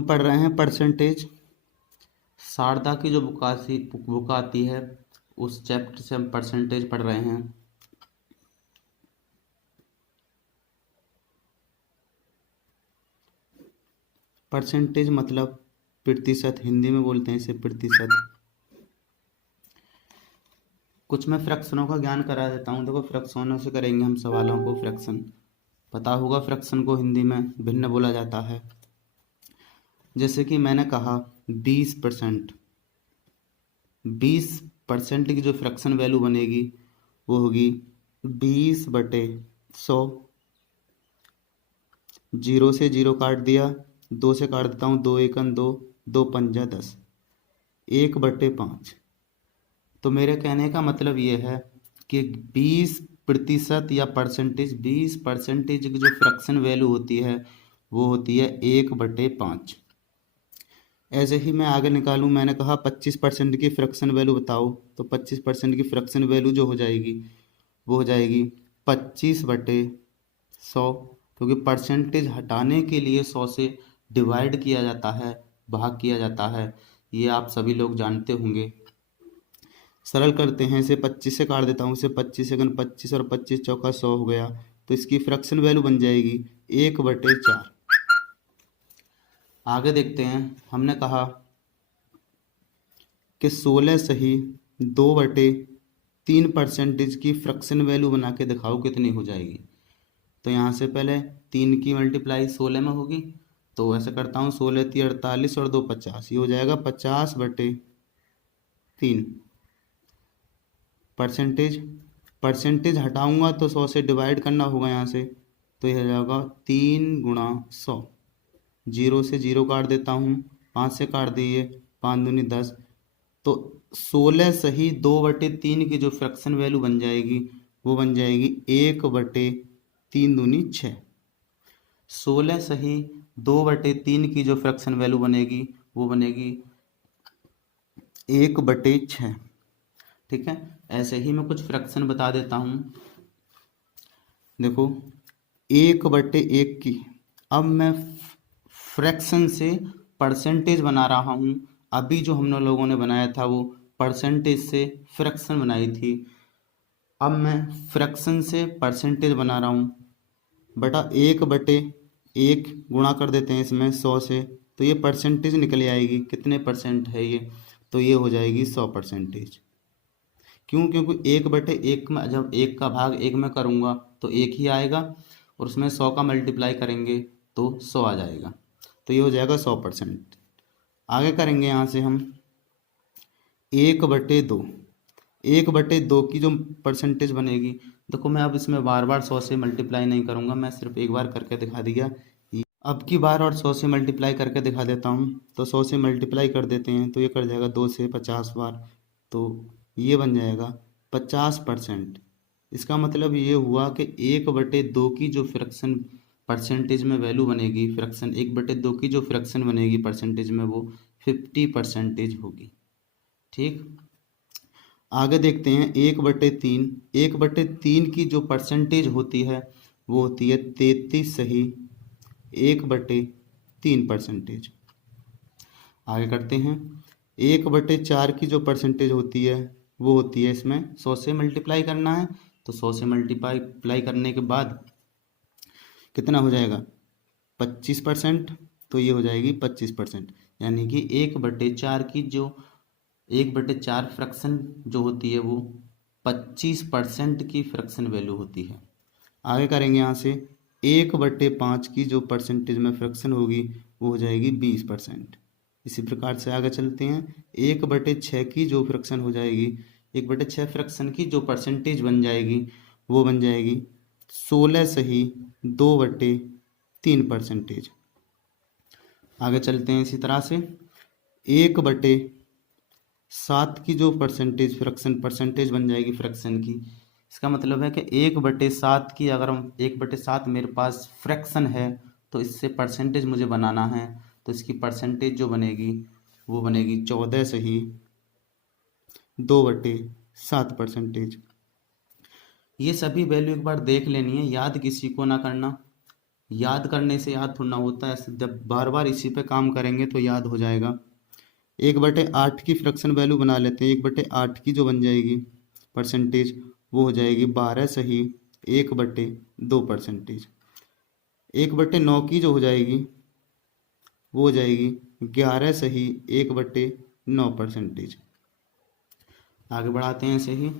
हम पढ़ रहे हैं परसेंटेज। शारदा की जो बुक आती है उस चैप्टर से हम परसेंटेज पढ़ रहे हैं। परसेंटेज मतलब प्रतिशत, हिंदी में बोलते हैं इसे प्रतिशत। कुछ मैं फ्रैक्शनों का ज्ञान करा देता हूँ। देखो, फ्रैक्शनों से करेंगे हम सवालों को। फ्रैक्शन पता होगा, फ्रैक्शन को हिंदी में भिन्न बोला जाता है। जैसे कि मैंने कहा 20%। 20% की जो फ्रैक्शन वैल्यू बनेगी वो होगी 20/100। जीरो से जीरो काट दिया, दो से काट देता हूँ, 2 एकम 2, 2 पंजा 10, 1/5। तो मेरे कहने का मतलब ये है कि 20% या परसेंटेज, 20% की जो फ्रैक्शन वैल्यू होती है वो होती है 1/5। ऐसे ही मैं आगे निकालूं, मैंने कहा 25% की फ्रैक्शन वैल्यू बताओ, तो 25% की फ्रैक्शन वैल्यू जो हो जाएगी वो हो जाएगी 25/100, क्योंकि परसेंटेज हटाने के लिए 100 से डिवाइड किया जाता है, भाग किया जाता है। ये आप सभी लोग जानते होंगे। सरल करते हैं, इसे 25 से काट देता हूँ, इसे 25 सेकंड 25 और 25 चौका 100 हो गया। तो इसकी फ्रैक्शन वैल्यू बन जाएगी 1/4। आगे देखते हैं। हमने कहा कि 16 सही 2/3% की फ्रैक्शन वैल्यू बना के दिखाओ कितनी हो जाएगी। तो यहाँ से पहले 3 की मल्टीप्लाई 16 में होगी, तो ऐसे करता हूँ, 16 × 48 और 2 50, ये हो जाएगा 50/3। परसेंटेज हटाऊंगा तो 100 से डिवाइड करना होगा यहाँ से, तो यह हो जाएगा 3 × 100। जीरो से जीरो काट देता हूँ, 5 से काट दिए, 5 दूनी 10। तो 16 सही 2/3 की जो फ्रैक्शन वैल्यू बन जाएगी वो बन जाएगी 1/3 दूनी 6। 16 सही 2/3 की जो फ्रैक्शन वैल्यू बनेगी वो बनेगी 1/6। ठीक है। ऐसे ही मैं कुछ फ्रैक्शन बता देता हूँ। देखो, 1/1 की, अब मैं फ्रैक्शन से परसेंटेज बना रहा हूँ। अभी जो हम लोगों ने बनाया था वो परसेंटेज से फ्रैक्शन बनाई थी। अब मैं फ्रैक्शन से परसेंटेज बना रहा हूँ, बटा 1/1 गुणा कर देते हैं इसमें 100 से, तो ये परसेंटेज निकल आएगी। कितने परसेंट है ये? तो ये हो जाएगी 100%। क्यों? क्योंकि 1/1 में जब 1 का भाग 1 में करूँगा तो 1 ही आएगा, और उसमें 100 का मल्टीप्लाई करेंगे तो 100 आ जाएगा। तो ये हो जाएगा 100%। आगे करेंगे यहाँ से हम 1/2। 1/2 की जो परसेंटेज बनेगी, देखो मैं अब इसमें बार बार 100 से मल्टीप्लाई नहीं करूँगा, मैं सिर्फ एक बार करके दिखा दिया। अब की बार और 100 से मल्टीप्लाई करके दिखा देता हूँ। तो 100 से मल्टीप्लाई कर देते हैं तो ये कर जाएगा 2 से 50 बार, तो ये बन जाएगा 50%। इसका मतलब ये हुआ कि 1/2 की जो फ्रैक्शन परसेंटेज में वैल्यू बनेगी, फ्रैक्शन 1/2 की जो फ्रैक्शन बनेगी परसेंटेज में, वो 50% होगी। ठीक। आगे देखते हैं 1/3। 1/3 की जो परसेंटेज होती है वो होती है 33 सही 1/3%। आगे करते हैं, 1/4 की जो परसेंटेज होती है वो होती है, इसमें 100 से मल्टीप्लाई करना है, तो 100 से मल्टीप्लाई करने के बाद कितना हो जाएगा? 25%। तो ये हो जाएगी 25%, यानी कि 1/4 की जो 1/4 फ्रैक्शन जो होती है वो 25% की फ्रैक्शन वैल्यू होती है। आगे करेंगे यहाँ से, 1/5 की जो परसेंटेज में फ्रैक्शन होगी वो हो जाएगी 20%। इसी प्रकार से आगे चलते हैं, 1/6 की जो फ्रैक्शन हो जाएगी, 1/6 फ्रैक्शन की जो परसेंटेज बन जाएगी वो बन जाएगी 16 सही 2/3%। आगे चलते हैं इसी तरह से, 1/7 की जो परसेंटेज बन जाएगी फ्रैक्शन की। इसका मतलब है कि 1/7 की, अगर हम 1/7 मेरे पास फ्रैक्शन है तो इससे परसेंटेज मुझे बनाना है, तो इसकी परसेंटेज जो बनेगी वो बनेगी 14 सही 2/7%। ये सभी वैल्यू एक बार देख लेनी है, याद किसी को ना करना। याद करने से याद थोड़ा होता है, जब बार बार इसी पे काम करेंगे तो याद हो जाएगा। 1/8 की फ्रैक्शन वैल्यू बना लेते हैं। 1/8 की जो बन जाएगी परसेंटेज, वो हो जाएगी 12 सही 1/2 परसेंटेज। 1/9 की जो हो जाएगी वो हो जाएगी 11 सही 1/9 परसेंटेज। आगे बढ़ाते हैं ऐसे ही।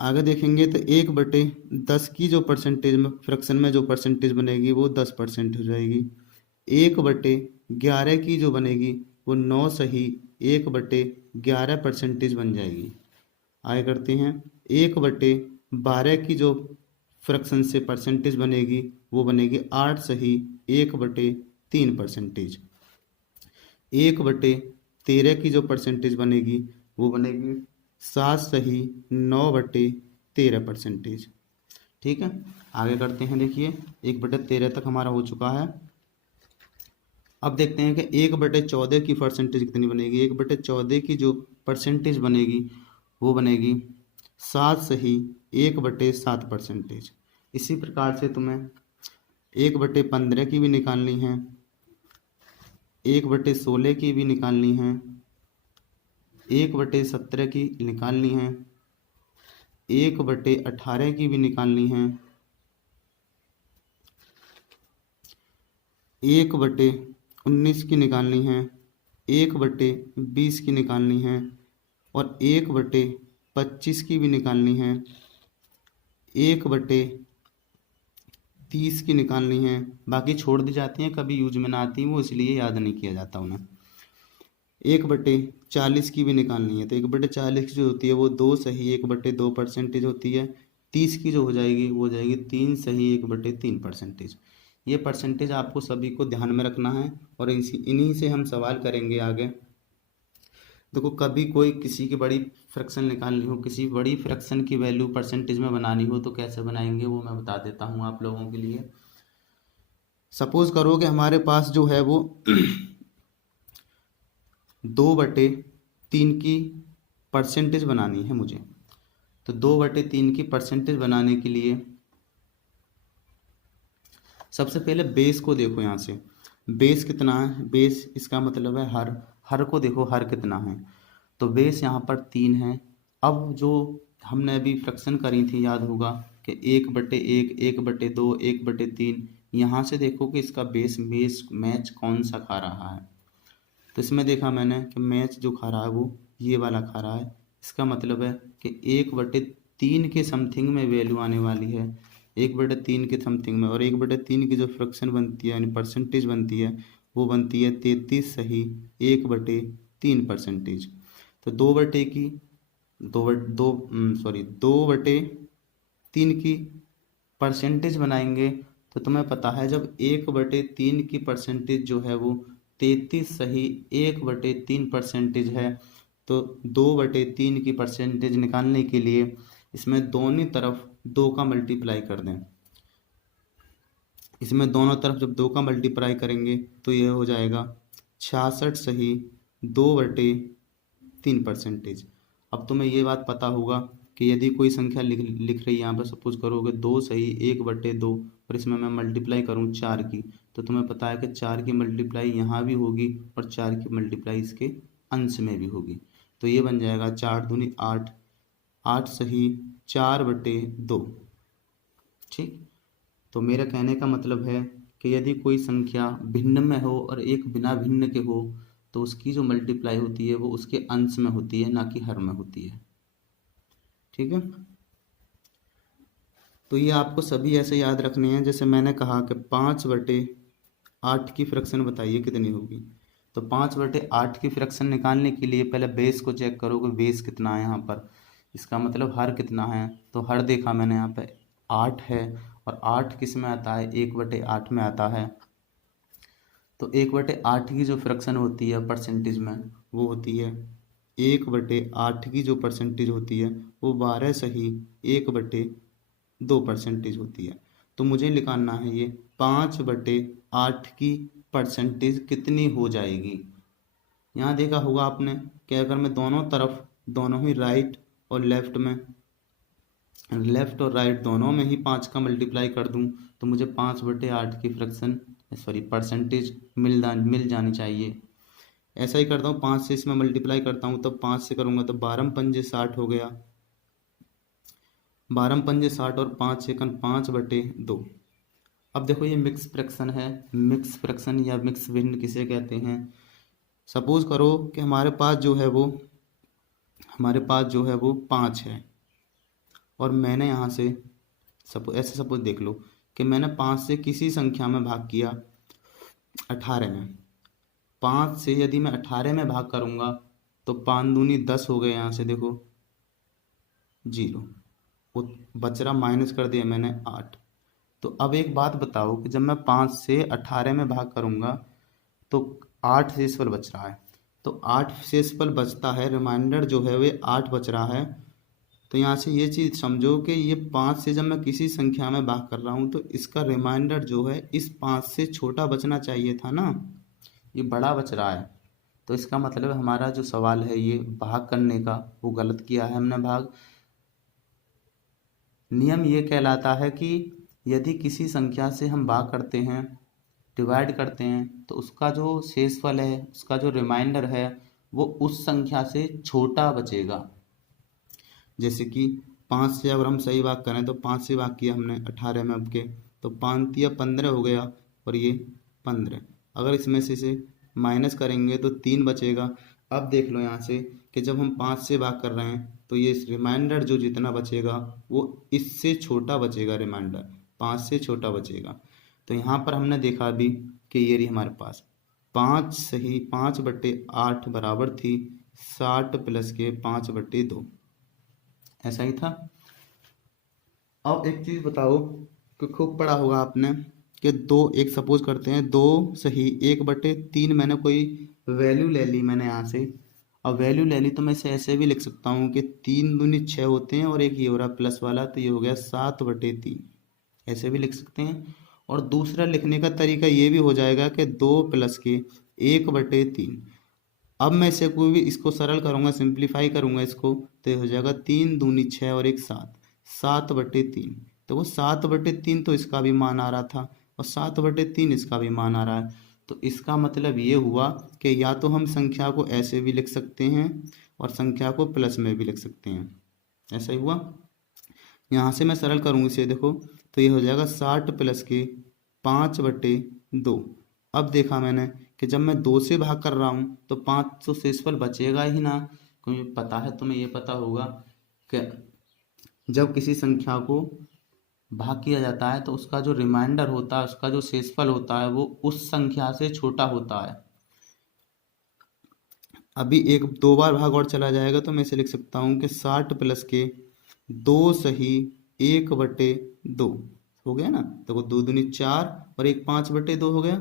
आगे देखेंगे तो 1/10 की जो परसेंटेज में फ्रैक्शन में जो परसेंटेज बनेगी वो 10% हो जाएगी। 1/11 की जो बनेगी वो 9 सही 1/11 परसेंटेज बन जाएगी। आगे करते हैं। 1/12 की जो फ्रैक्शन से परसेंटेज बनेगी वो बनेगी 8 सही 1/3 परसेंटेज। 1/13 की जो परसेंटेज बनेगी वो बनेगी 7 सही 9/13 परसेंटेज। ठीक है, आगे करते हैं। देखिए 1/13 तक हमारा हो चुका है। अब देखते हैं कि 1/14 की परसेंटेज कितनी बनेगी। 1/14 की जो परसेंटेज बनेगी वो बनेगी 7 सही 1/7 परसेंटेज। इसी प्रकार से तुम्हें 1/15 की भी निकालनी है, 1/16 की भी निकालनी है, 1/17 की निकालनी है, 1/18 की भी निकालनी है, 1/19 की निकालनी है, 1/20 की निकालनी है और 1/25 की भी निकालनी है, 1/30 की निकालनी है। बाकी छोड़ दी जाती हैं, कभी यूज में ना आती हैं, वो इसलिए याद नहीं किया जाता उन्हें। 1/40 की भी निकालनी है, तो 1/40 जो होती है वो 2 सही 1/2 परसेंटेज होती है। 30 की जो हो जाएगी वो हो जाएगी 3 सही 1/3 परसेंटेज। ये परसेंटेज आपको सभी को ध्यान में रखना है और इन्हीं से हम सवाल करेंगे आगे। देखो कभी कोई किसी की बड़ी फ्रैक्शन निकालनी हो, किसी बड़ी फ्रैक्शन की वैल्यू परसेंटेज में बनानी हो तो कैसे बनाएंगे वो मैं बता देता हूँ आप लोगों के लिए। सपोज करो कि हमारे पास जो है वो 2/3 की परसेंटेज बनानी है मुझे। तो 2/3 की परसेंटेज बनाने के लिए सबसे पहले बेस को देखो। यहाँ से बेस कितना है, बेस इसका मतलब है हर। हर को देखो हर कितना है, तो बेस यहाँ पर 3 है। अब जो हमने अभी फ्रैक्शन करी थी याद होगा कि 1/1, 1/2, 1/3, यहाँ से देखो कि इसका बेस मैच कौन सा खा रहा है। तो इसमें देखा मैंने कि मैच जो खा रहा है वो ये वाला खा रहा है। इसका मतलब है कि 1/3 के समथिंग में वैल्यू आने वाली है, 1/3 के समथिंग में। और 1/3 की जो फ्रैक्शन बनती है यानी परसेंटेज बनती है वो बनती है 33 सही 1/3 परसेंटेज। तो 2/3 की परसेंटेज बनाएंगे तो तुम्हें पता है जब 1/3 की परसेंटेज जो है वो 33 सही 1/3 परसेंटेज है, तो 2/3 की परसेंटेज निकालने के लिए इसमें दोनों तरफ 2 का मल्टीप्लाई कर दें। इसमें दोनों तरफ जब 2 का मल्टीप्लाई करेंगे तो यह हो जाएगा 66 सही 2/3 परसेंटेज। अब तुम्हें ये बात पता होगा कि यदि कोई संख्या लिख रही है यहाँ पर, सपोज करोगे 2 सही 1/2 और इसमें मैं मल्टीप्लाई करूँ 4 की, तो तुम्हें पता है कि 4 की मल्टीप्लाई यहाँ भी होगी और 4 की मल्टीप्लाई इसके अंश में भी होगी। तो ये बन जाएगा 4 दूनी 8, 8 सही 4/2। ठीक, तो मेरा कहने का मतलब है कि यदि कोई संख्या भिन्न में हो और एक बिना भिन्न के हो तो उसकी जो मल्टीप्लाई होती है वो उसके अंश में होती है, ना कि हर में होती है। ठीक है, तो ये आपको सभी ऐसे याद रखने हैं। जैसे मैंने कहा कि 5/8 की फ्रैक्शन बताइए कितनी होगी। तो 5/8 की फ्रैक्शन निकालने के लिए पहले बेस को चेक करो कि बेस कितना है यहाँ पर, इसका मतलब हर कितना है। तो हर देखा मैंने यहाँ पे 8 है और 8 किस में आता है, 1/8 में आता है। तो 1/8 की जो फ्रैक्शन होती है परसेंटेज में वो होती है 1/8 की जो परसेंटेज होती है वो 12 सही 1/2 परसेंटेज होती है। तो मुझे निकालना है ये 5/8 की परसेंटेज कितनी हो जाएगी। यहाँ देखा होगा आपने कि अगर मैं दोनों तरफ दोनों ही राइट और लेफ्ट में लेफ्ट और राइट दोनों में ही 5 का मल्टीप्लाई कर दूं तो मुझे 5/8 की फ्रैक्शन सॉरी परसेंटेज मिल जानी चाहिए। ऐसा ही करता हूँ, 5 से इसमें मल्टीप्लाई करता हूँ, तब 5 से करूँगा तो 12×5 = 60 हो गया। 12×5 = 60 और 5×1 5/2। अब देखो ये मिक्स फ्रैक्शन है, मिक्स फ्रैक्शन या मिक्स भिन्न किसे कहते हैं। सपोज करो कि हमारे पास जो है वो 5 है और मैंने यहाँ से सपोज देख लो कि मैंने 5 से किसी संख्या में भाग किया 18 में। 5 से यदि मैं 18 में भाग करूँगा तो 5 दूनी 10 हो गए, यहाँ से देखो 0, वो बच रहा माइनस कर दिया मैंने 8। तो अब एक बात बताओ कि जब मैं 5 से 18 में भाग करूँगा तो 8 शेषफल बच रहा है, तो 8 शेषफल बचता है, रिमाइंडर जो है वे 8 बच रहा है। तो यहाँ से ये चीज़ समझो कि ये 5 से जब मैं किसी संख्या में भाग कर रहा हूँ तो इसका रिमाइंडर जो है इस 5 से छोटा बचना चाहिए था ना, ये बड़ा बच रहा है। तो इसका मतलब हमारा जो सवाल है ये भाग करने का वो गलत किया है हमने भाग। नियम ये कहलाता है कि यदि किसी संख्या से हम भाग करते हैं, डिवाइड करते हैं, तो उसका जो शेषफल है, उसका जो रिमाइंडर है वो उस संख्या से छोटा बचेगा। जैसे कि 5 से अगर हम सही भाग करें तो 5 से भाग किया हमने 18 में, अब के तो 5 या 15 हो गया और ये 15। अगर इसमें से माइनस करेंगे तो 3 बचेगा। अब देख लो यहाँ से कि जब हम 5 से भाग कर रहे हैं तो ये रिमाइंडर जो जितना बचेगा वो इससे छोटा बचेगा, रिमाइंडर 5 से छोटा बचेगा। तो यहाँ पर हमने देखा अभी कि ये रही हमारे पास 5/8 बराबर थी 60 प्लस के 5/2, ऐसा ही था। अब एक चीज बताओ कि खूब पढ़ा होगा आपने कि एक सपोज करते हैं 2 = 1/3 मैंने कोई वैल्यू ले ली मैंने यहाँ से। अब वैल्यू ले ली तो मैं इसे ऐसे भी लिख सकता हूँ कि 3 दूनी 6 होते हैं और एक ये हो रहा प्लस वाला, तो ये हो गया 7/3, ऐसे भी लिख सकते हैं। और दूसरा लिखने का तरीका ये भी हो जाएगा कि 2 + के 1/3। अब मैं इसे कोई भी इसको सरल करूंगा, सिंप्लीफाई करूंगा इसको, तो ये हो जाएगा 3 दूनी 6 और एक 7, 7/3। तो वो 7/3 तो इसका भी मान आ रहा था और 7/3 इसका भी मान आ रहा है। तो इसका मतलब ये हुआ कि या तो हम संख्या को ऐसे भी लिख सकते हैं और संख्या को प्लस में भी लिख सकते हैं, ऐसा ही हुआ। यहाँ से मैं सरल करूँगी इसे, देखो तो ये हो जाएगा 60 प्लस के 5/2। अब देखा मैंने कि जब मैं 2 से भाग कर रहा हूँ तो 5 तो शेषफल बचेगा ही ना, क्योंकि पता है तुम्हें ये पता होगा कि जब किसी संख्या को भाग किया जाता है तो उसका जो रिमाइंडर होता है, उसका जो शेषफल होता है वो उस संख्या से छोटा होता है। अभी एक दो बार भाग और चला जाएगा तो मैं इसे लिख सकता हूँ कि 60 प्लस के 2 = 1/2 हो गया ना। तो 2 दूनी 4 और एक 5/2 हो गया।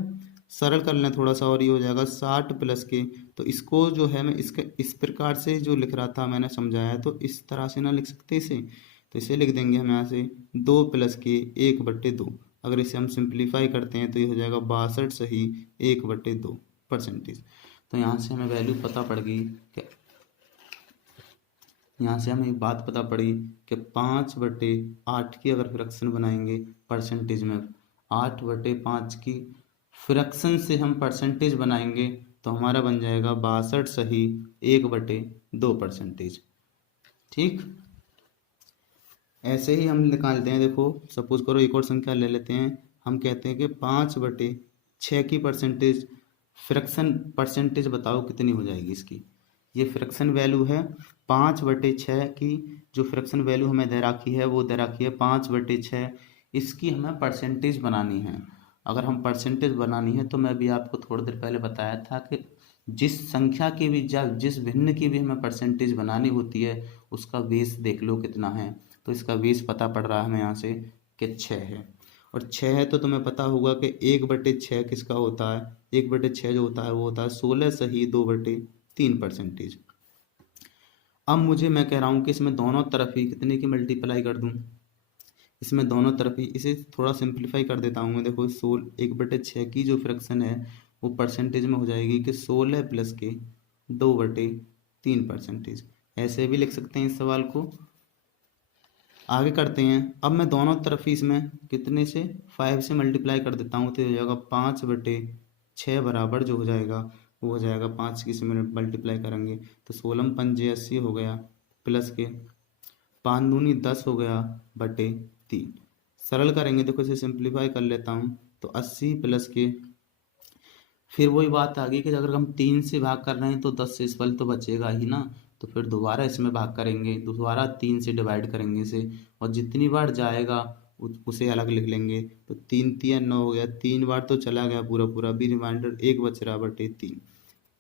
सरल कर लें थोड़ा सा और ये हो जाएगा 60 प्लस के, तो इसको जो है मैं इसके इस प्रकार से जो लिख रहा था मैंने समझाया, तो इस तरह से ना लिख सकते इसे, तो इसे लिख देंगे हम यहाँ से 2 + के 1/2। अगर इसे हम सिंप्लीफाई करते हैं तो ये हो जाएगा 62 1/2%। तो यहाँ से हमें वैल्यू पता पड़ गई कि यहाँ से हमें एक बात पता पड़ी कि 5/8 की अगर फ्रैक्शन बनाएंगे परसेंटेज में, 8/5 की फ्रैक्शन से हम परसेंटेज बनाएंगे तो हमारा बन जाएगा 62 1/2%। ठीक, ऐसे ही हम निकालते हैं। देखो सपोज करो एक और संख्या ले लेते हैं, हम कहते हैं कि 5/6 की फ्रैक्शन परसेंटेज बताओ कितनी हो जाएगी इसकी। ये फ्रैक्शन वैल्यू है 5/6 की, जो फ्रैक्शन वैल्यू हमें दे रखी है वो दे रखी है 5/6। इसकी हमें परसेंटेज बनानी है। अगर हम परसेंटेज बनानी है तो मैं भी आपको थोड़ी देर पहले बताया था कि जिस संख्या की भी जिस भिन्न की भी हमें परसेंटेज बनानी होती है उसका बेस देख लो कितना है। तो इसका बेस पता पड़ रहा है हमें यहाँ से कि 6 है, और 6 है तो तुम्हें पता होगा कि 1/6 किसका होता है। 1/6 जो होता है वो होता है 16 - 2/3%। अब मुझे मैं कह रहा हूँ कि इसमें दोनों तरफ ही कितने की मल्टीप्लाई कर दूँ, इसमें दोनों तरफ ही इसे थोड़ा सिंप्लीफाई कर देता हूँ मैं। देखो 1/6 की जो फ्रैक्शन है वो परसेंटेज में हो जाएगी कि 16 + के 2/3%। ऐसे भी लिख सकते हैं इस सवाल को। आगे करते हैं। अब मैं दोनों तरफ ही इसमें कितने से 5 से मल्टीप्लाई कर देता हूँ, तो हो जाएगा 5/6 बराबर जो हो जाएगा वो हो जाएगा 5 की से मल्टीप्लाई करेंगे तो 16×5 = 80 हो गया, प्लस के 5 दूनी 10 हो गया बटे 3। सरल करेंगे, देखो इसे सिंप्लीफाई कर लेता हूँ तो 80 प्लस के फिर वही बात आ गई कि अगर हम 3 से भाग कर रहे हैं तो 10 से इस फल तो बचेगा ही ना, तो फिर दोबारा इसमें भाग करेंगे, दोबारा 3 से डिवाइड करेंगे इसे, और जितनी बार जाएगा उसे अलग लिख लेंगे। तो 3×3 = 9 हो गया, 3 बार तो चला गया पूरा पूरा, अभी रिमाइंडर 1 बच रहा बटे 3।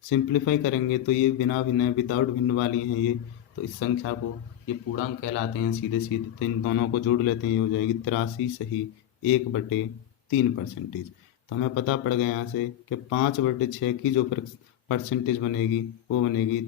सिंप्लीफाई करेंगे तो ये बिना भिन्न विदाउट भिन्न वाली हैं ये, तो इस संख्या को ये पूर्णांक कहलाते हैं सीधे सीधे। तो इन दोनों को जोड़ लेते हैं, ये हो जाएगी 83 सही 1/3%। तो हमें पता पड़ गया यहाँ से कि 5/6 की जो परसेंटेज बनेगी वो बनेगी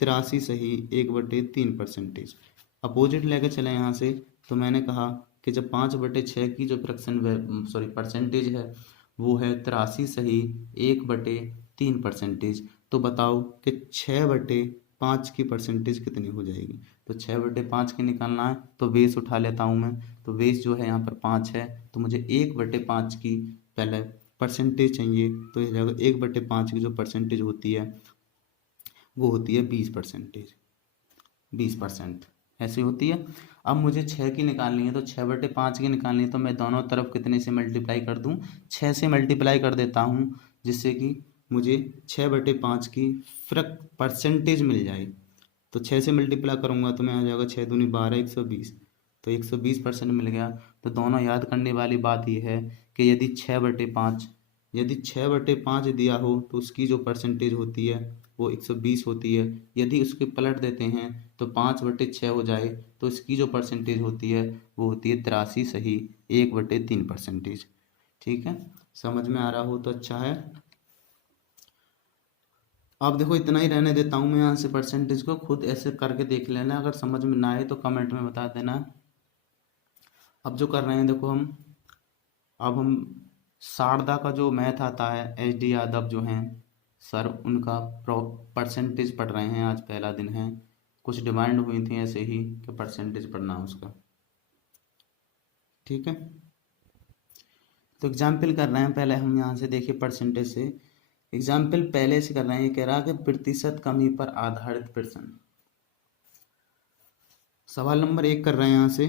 83 सही 1/3%। अपोजिट लेके चले यहाँ से, तो मैंने कहा कि जब 5/6 की जो परसेंटेज है वो है 83 सही 1/3%, तो बताओ कि 6/5 की परसेंटेज कितनी हो जाएगी। तो 6/5 की निकालना है तो बेस उठा लेता हूँ मैं, तो बेस जो है यहाँ पर 5 है, तो मुझे 1/5 की पहले परसेंटेज चाहिए, तो ये जाएगा 1/5 की जो परसेंटेज होती है वो होती है 20%। ऐसी होती है। अब मुझे 6 की निकालनी है, तो 6/5 की निकालनी है, तो मैं दोनों तरफ कितने से मल्टीप्लाई कर दूं, 6 से मल्टीप्लाई कर देता हूं, जिससे कि मुझे 6/5 की परसेंटेज मिल जाए। तो 6 से मल्टीप्लाई करूंगा तो मैं आ जाएगा 6 दूनी 12 120, तो 120% मिल गया। तो दोनों याद करने वाली बात यह है कि यदि 6/5 दिया हो तो उसकी जो परसेंटेज होती है वो 120 होती है। यदि उसके पलट देते हैं तो 5/6 हो जाए तो इसकी जो परसेंटेज होती है वो होती है 83 सही 1/3%। ठीक है, समझ में आ रहा हो तो अच्छा है। अब देखो इतना ही रहने देता हूँ मैं यहाँ से, परसेंटेज को खुद ऐसे करके देख लेना, अगर समझ में ना आए तो कमेंट में बता देना। अब जो कर रहे हैं देखो अब हम शारदा का जो मैथ आता है, SD यादव जो हैं सर, उनका परसेंटेज पढ़ रहे हैं। आज पहला दिन है, कुछ डिमांड हुई थी ऐसे ही कि परसेंटेज पढ़ना उसका। ठीक है, तो एग्जाम्पल कर रहे हैं पहले हम यहाँ से, देखिए परसेंटेज से एग्जाम्पल पहले से कर रहे हैं। ये कह रहा है कि प्रतिशत कमी पर आधारित प्रश्न। सवाल नंबर 1 कर रहे हैं यहाँ से,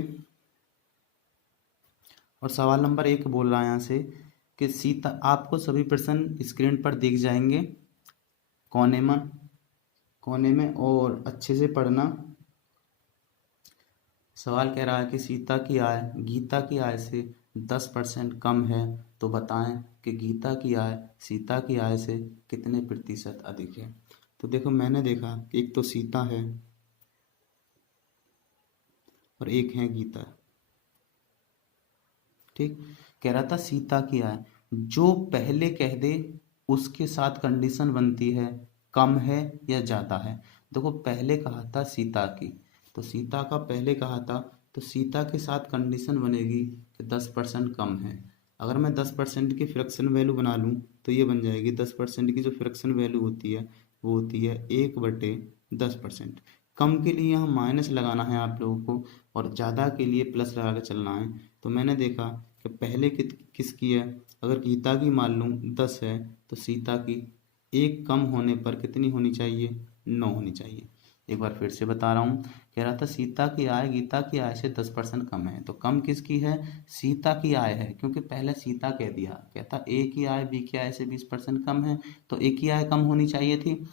और सवाल नंबर 1 बोल रहा है यहाँ से कि सीता, आपको सभी प्रश्न स्क्रीन पर दिख जाएंगे कोने में और अच्छे से पढ़ना। सवाल कह रहा है कि सीता की आय गीता की आय से 10% कम है, तो बताएं कि गीता की आय सीता की आय से कितने प्रतिशत अधिक है। तो देखो मैंने देखा कि एक तो सीता है और एक है गीता। ठीक, कह रहा था सीता की आय, जो पहले कह दे उसके साथ कंडीशन बनती है कम है या ज़्यादा है। देखो पहले कहा था सीता की, तो सीता का पहले कहा था, तो सीता के साथ कंडीशन बनेगी कि 10% कम है। अगर मैं 10% की फ्रैक्शन वैल्यू बना लूँ तो ये बन जाएगी 10% की जो फ्रैक्शन वैल्यू होती है वो होती है 1/10%। कम के लिए यहाँ माइनस लगाना है आप लोगों को, और ज़्यादा के लिए प्लस लगा के चलना है। तो मैंने देखा कि पहले किसकी है, अगर गीता की मान लूँ 10 है तो सीता की एक कम होने पर कितनी होनी चाहिए, 9 होनी चाहिए। एक बार फिर से बता रहा हूँ, कह रहा था सीता की आय गीता की आय से 10% कम है, तो कम किसकी है, सीता की आय है, क्योंकि पहले सीता कह दिया, कहता ए की आय बी की आय से 20% कम है, तो ए की आय कम होनी चाहिए थी।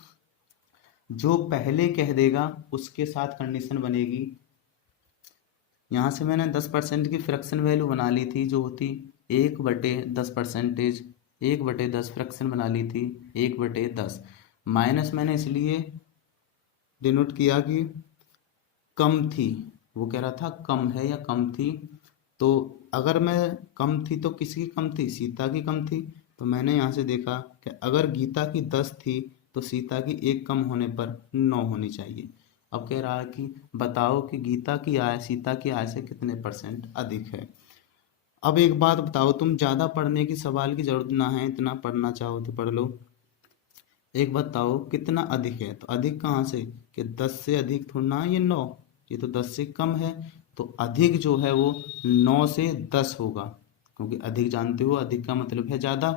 जो पहले कह देगा उसके साथ कंडीशन बनेगी। यहाँ से मैंने 10% की फ्रैक्शन वैल्यू बना ली थी जो होती 1/10%, 1/10 फ्रैक्शन बना ली थी 1/10, माइनस मैंने इसलिए डिनोट किया कि कम थी, वो कह रहा था कम है या कम थी। तो अगर मैं कम थी तो किसकी कम थी, सीता की कम थी। तो मैंने यहाँ से देखा कि अगर गीता की 10 थी तो सीता की एक कम होने पर 9 होनी चाहिए। अब कह रहा है कि बताओ कि गीता की आय सीता की आय से कितने % अधिक है। अब एक बात बताओ, तुम ज़्यादा पढ़ने की सवाल की जरूरत ना है, इतना पढ़ना चाहो तो पढ़ लो। एक बताओ कितना अधिक है, तो अधिक कहाँ से कि 10 से अधिक थोड़ा ना, ये 9, ये तो 10 से कम है। तो अधिक जो है वो 9 से 10 होगा, क्योंकि अधिक जानते हो अधिक का मतलब है ज़्यादा।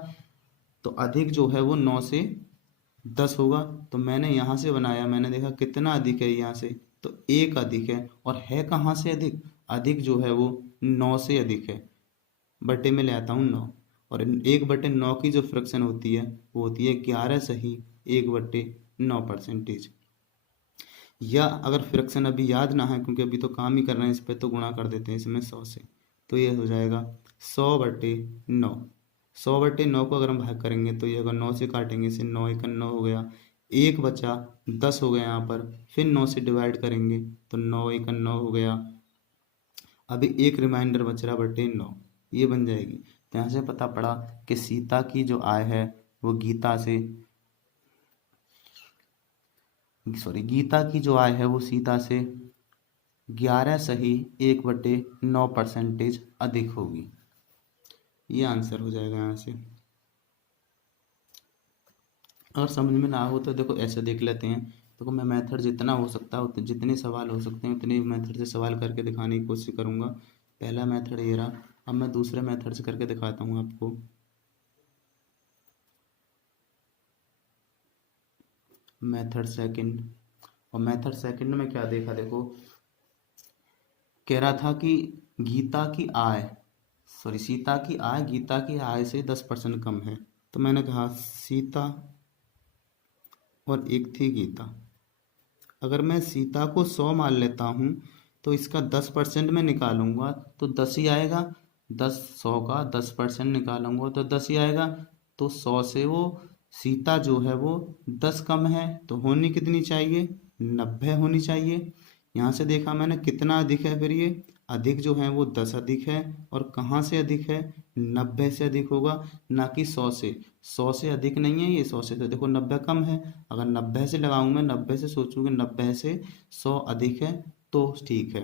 तो अधिक जो है वो 9 से 10 होगा। तो मैंने यहाँ से बनाया, मैंने देखा कितना अधिक है यहाँ से, तो 1 अधिक है। और है कहाँ से अधिक? अधिक जो है वो 9 से अधिक है, बटे में ले आता हूँ 9। और 1/9 की जो फ्रैक्शन होती है वो होती है 11 सही 1/9%। या अगर फ्रैक्शन अभी याद ना है, क्योंकि अभी तो काम ही कर रहे हैं इस पे, तो गुणा कर देते हैं इसमें 100 से। तो ये हो जाएगा 100/9। 100/9 को अगर हम भाग करेंगे तो ये होगा, 9 से काटेंगे इसे, 9 1 9 हो गया, 1 बचा, 10 हो गया यहाँ पर। फिर 9 से डिवाइड करेंगे तो 9 1 9 हो गया। अभी एक रिमाइंडर बच रहा, बटे 9, ये बन जाएगी। तो यहाँ से पता पड़ा कि सीता की जो आय है वो गीता की जो आय है वो सीता से 11 सही 1/9% अधिक होगी। ये आंसर हो जाएगा यहाँ से। और समझ में ना हो तो देखो ऐसे देख लेते हैं। देखो मैं मेथड जितना हो सकता है उतने, जितने सवाल हो सकते हैं उतने मेथड से सवाल करके दिखाने की कोशिश करूँगा। पहला मेथड ये रहा, अब मैं दूसरे मेथड से करके दिखाता हूँ आपको। Method second. और मेथड सेकंड में क्या देखा, देखो कह रहा था कि सीता की आय गीता की आय से 10% कम है। तो मैंने कहा सीता और एक थी गीता, अगर मैं सीता को 100 मान लेता हूँ तो इसका 10% में निकालूंगा तो 10 ही आएगा। 100 का 10% निकालूंगा तो 10 ही आएगा। तो 100 से वो सीता जो है वो 10 कम है, तो होनी कितनी चाहिए? 90 होनी चाहिए। यहाँ से देखा मैंने कितना अधिक है, फिर ये अधिक जो है वो 10 अधिक है। और कहाँ से अधिक है? 90 से अधिक होगा, ना कि 100 से। 100 से अधिक नहीं है ये, 100 से तो देखो 90 कम है। अगर 90 से लगाऊं, मैं 90 से सोचूं कि 90 से 100 अधिक है तो ठीक है।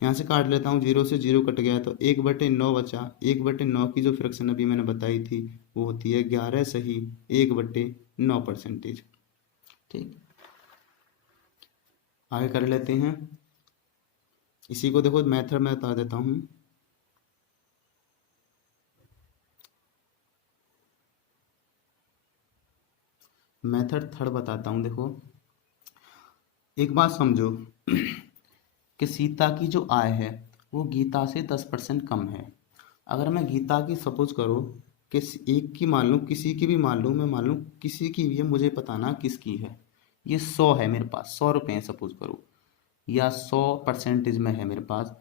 यहाँ से काट लेता हूँ, 0 से 0 कट गया तो 1/9 बचा। 1/9 की जो फ्रैक्शन अभी मैंने बताई थी वो होती है 11 सही 1/9%। ठीक, आगे कर लेते हैं। इसी को देखो मेथड में बता देता हूँ। मेथड थर्ड बताता हूँ। देखो एक बात समझो कि सीता की जो आय है वो गीता से 10% कम है। अगर मैं गीता की सपोज करो कि एक की मान लूँ, किसी की भी मान लूँ, मैं मान लूँ किसी की भी है, मुझे बताना किसकी है। ये 100 है मेरे पास, 100 रुपये सपोज करो, या 100% में है मेरे पास।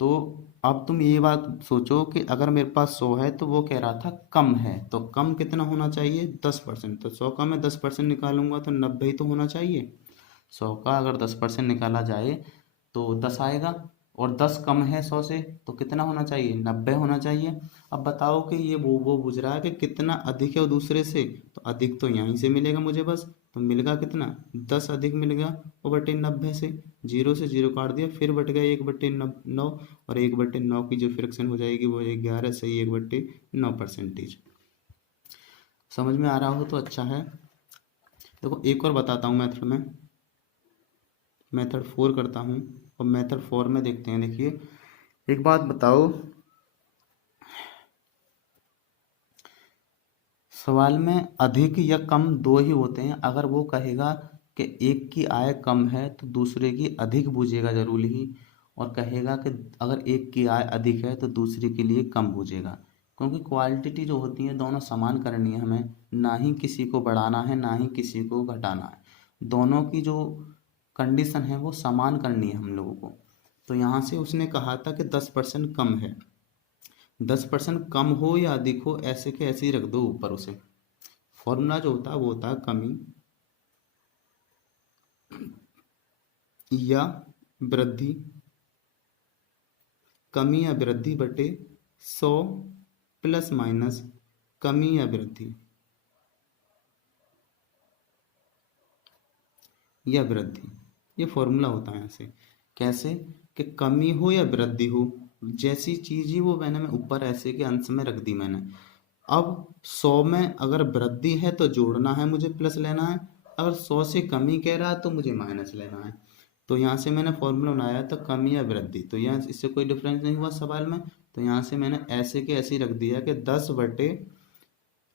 तो अब तुम ये बात सोचो कि अगर मेरे पास 100 है तो वो कह रहा था कम है, तो कम कितना होना चाहिए? 10%। तो 100 का मैं 10% निकालूंगा तो 90 ही तो होना चाहिए। 100 का अगर 10% निकाला जाए तो 10 आएगा, और 10 कम है 100 से, तो कितना होना चाहिए? 90 होना चाहिए। अब बताओ कि ये वो पूछ रहा है कि कितना अधिक है वो दूसरे से, तो अधिक तो यहीं से मिलेगा मुझे बस। तो मिलेगा कितना? 10 अधिक मिल गया वो बटे 90 से। 0 से 0 काट दिया, फिर बट गया 1/9। और 1/9 की जो फ्रैक्शन हो जाएगी वो 11 सही 1/9%। समझ में आ रहा हो तो अच्छा है। देखो एक और बताता हूँ मेथड में, मेथड 4 करता हूँ। और मेथड 4 में देखते हैं। देखिए एक बात बताओ, सवाल में अधिक या कम दो ही होते हैं। अगर वो कहेगा कि एक की आय कम है तो दूसरे की अधिक बूझेगा जरूर ही, और कहेगा कि अगर एक की आय अधिक है तो दूसरे के लिए कम बूझेगा। क्योंकि क्वालिटी जो होती है दोनों समान करनी है हमें, ना ही किसी को बढ़ाना है ना ही किसी को घटाना है। दोनों की जो कंडीशन है वो समान करनी है हम लोगों को। तो यहाँ से उसने कहा था कि 10% कम है। 10% कम हो या अधिक हो, ऐसे के ऐसे ही रख दो ऊपर उसे। फॉर्मूला जो होता है वो होता है कमी या वृद्धि, कमी या वृद्धि बटे 100 प्लस माइनस कमी या वृद्धि या वृद्धि। ये फॉर्मूला होता है ऐसे। कैसे? कि कमी हो या वृद्धि हो, जैसी चीज ही वो मैं ऊपर ऐसे के अंश में रख दी मैंने। अब 100 में अगर वृद्धि है तो जोड़ना है मुझे, प्लस लेना है। अगर 100 से कमी कह रहा है तो मुझे माइनस लेना है। तो यहाँ से मैंने फॉर्मूला बनाया था कमी या वृद्धि, तो यहाँ इससे कोई डिफरेंस नहीं हुआ सवाल में, तो यहाँ से मैंने ऐसे के ऐसे ही रख दिया कि 10/,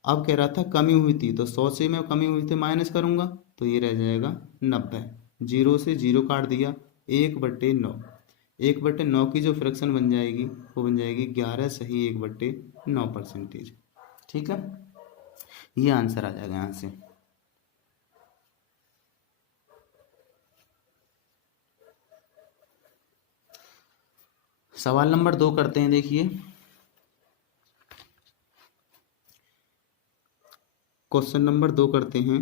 अब कह रहा था कमी हुई थी तो 100 से मैं कमी हुई थी माइनस करूंगा तो ये रह जाएगा 90। जीरो से जीरो काट दिया, 1/9। 1/9 की जो फ्रैक्शन बन जाएगी वो बन जाएगी 11 सही 1/9%। ठीक है, ये आंसर आ जाएगा यहाँ से। सवाल नंबर 2 करते हैं। देखिए क्वेश्चन नंबर 2 करते हैं,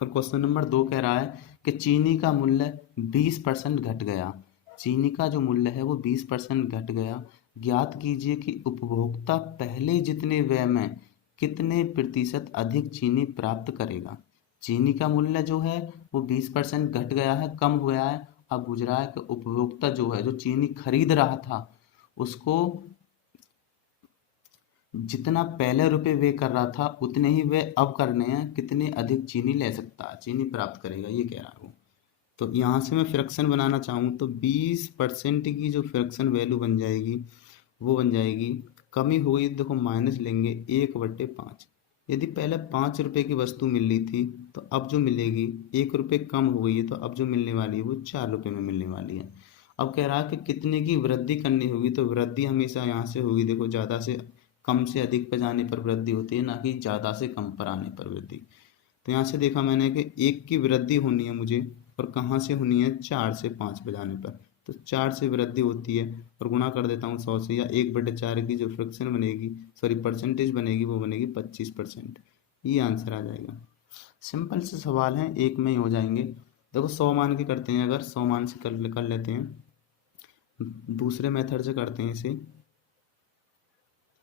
और क्वेश्चन नंबर 2 कह रहा है कि चीनी का मूल्य 20% घट गया। चीनी का जो मूल्य है वो 20% घट गया। ज्ञात कीजिए कि उपभोक्ता पहले जितने व्यय में कितने प्रतिशत अधिक चीनी प्राप्त करेगा। चीनी का मूल्य जो है वो 20% घट गया है, कम हो गया है। अब गुजरा है कि उपभोक्ता जो है, जो चीनी खरीद रहा था, उसको जितना पहले रुपए वे कर रहा था उतने ही वे अब करने हैं, कितने अधिक चीनी ले सकता है, चीनी प्राप्त करेगा, ये कह रहा हूँ। तो यहाँ से मैं फ्रैक्शन बनाना चाहूँ तो 20% की जो फ्रैक्शन वैल्यू बन जाएगी वो बन जाएगी, कमी हुई देखो माइनस लेंगे 1/5। यदि पहले 5 रुपए की वस्तु मिल रही थी तो अब जो मिलेगी 1 रुपये कम हो गई है, तो अब जो मिलने वाली है वो 4 रुपये में मिलने वाली है। अब कह रहा है कि कितने की वृद्धि करनी होगी, तो वृद्धि हमेशा यहाँ से होगी, देखो ज़्यादा से कम से अधिक पर जाने पर वृद्धि होती है, ना कि ज़्यादा से कम पर आने पर वृद्धि। तो यहाँ से देखा मैंने कि 1 की वृद्धि होनी है मुझे, और कहाँ से होनी है, 4 से 5 पे जाने पर, तो 4 से वृद्धि होती है और गुणा कर देता हूँ 100 से, या 1/4 की जो फ्रैक्शन बनेगी, सॉरी परसेंटेज बनेगी, वो बनेगी 25%। ये आंसर आ जाएगा। सिंपल से सवाल है, एक में ही हो जाएंगे। देखो 100 मान के करते हैं, अगर 100 मान से कर लेते हैं, दूसरे मेथड से करते हैं इसे।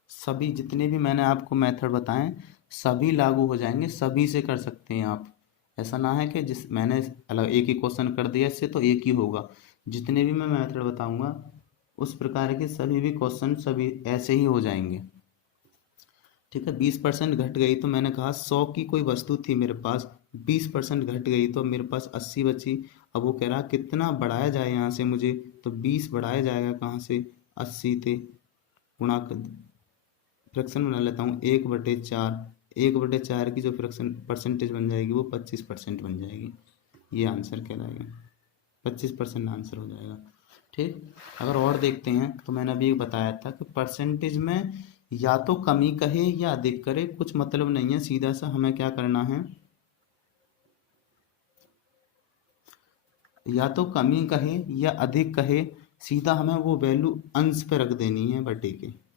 सभी जितने भी मैंने आपको मेथड बताएं सभी लागू हो जाएंगे, सभी से कर सकते हैं आप। ऐसा ना है कि जिस मैंने अलग एक ही क्वेश्चन कर दिया इससे तो एक ही होगा, जितने भी मैं मेथड बताऊंगा उस प्रकार के सभी भी क्वेश्चन सभी ऐसे ही हो जाएंगे। ठीक है, 20% घट गई तो मैंने कहा 100 की कोई वस्तु थी मेरे पास, 20% घट गई तो मेरे पास 80 बची। अब वो कह रहा कितना बढ़ाया जाए यहाँ से मुझे, तो 20 बढ़ाया जाएगा कहाँ से, 80 थे, गुणा फ्रैक्शन बना लेता हूँ 1/4। 1/4 की जो फ्रैक्शन परसेंटेज बन जाएगी वो 25% बन जाएगी। ये आंसर कहलाएगा, 25% आंसर हो जाएगा। ठीक, अगर और देखते हैं तो मैंने अभी बताया था कि परसेंटेज में या तो कमी कहे या अधिक करे, कुछ मतलब नहीं है, सीधा सा हमें क्या करना है, या तो कमी कहे या अधिक कहे, सीधा हमें वो वैल्यू अंश पे रख देनी है बटे के,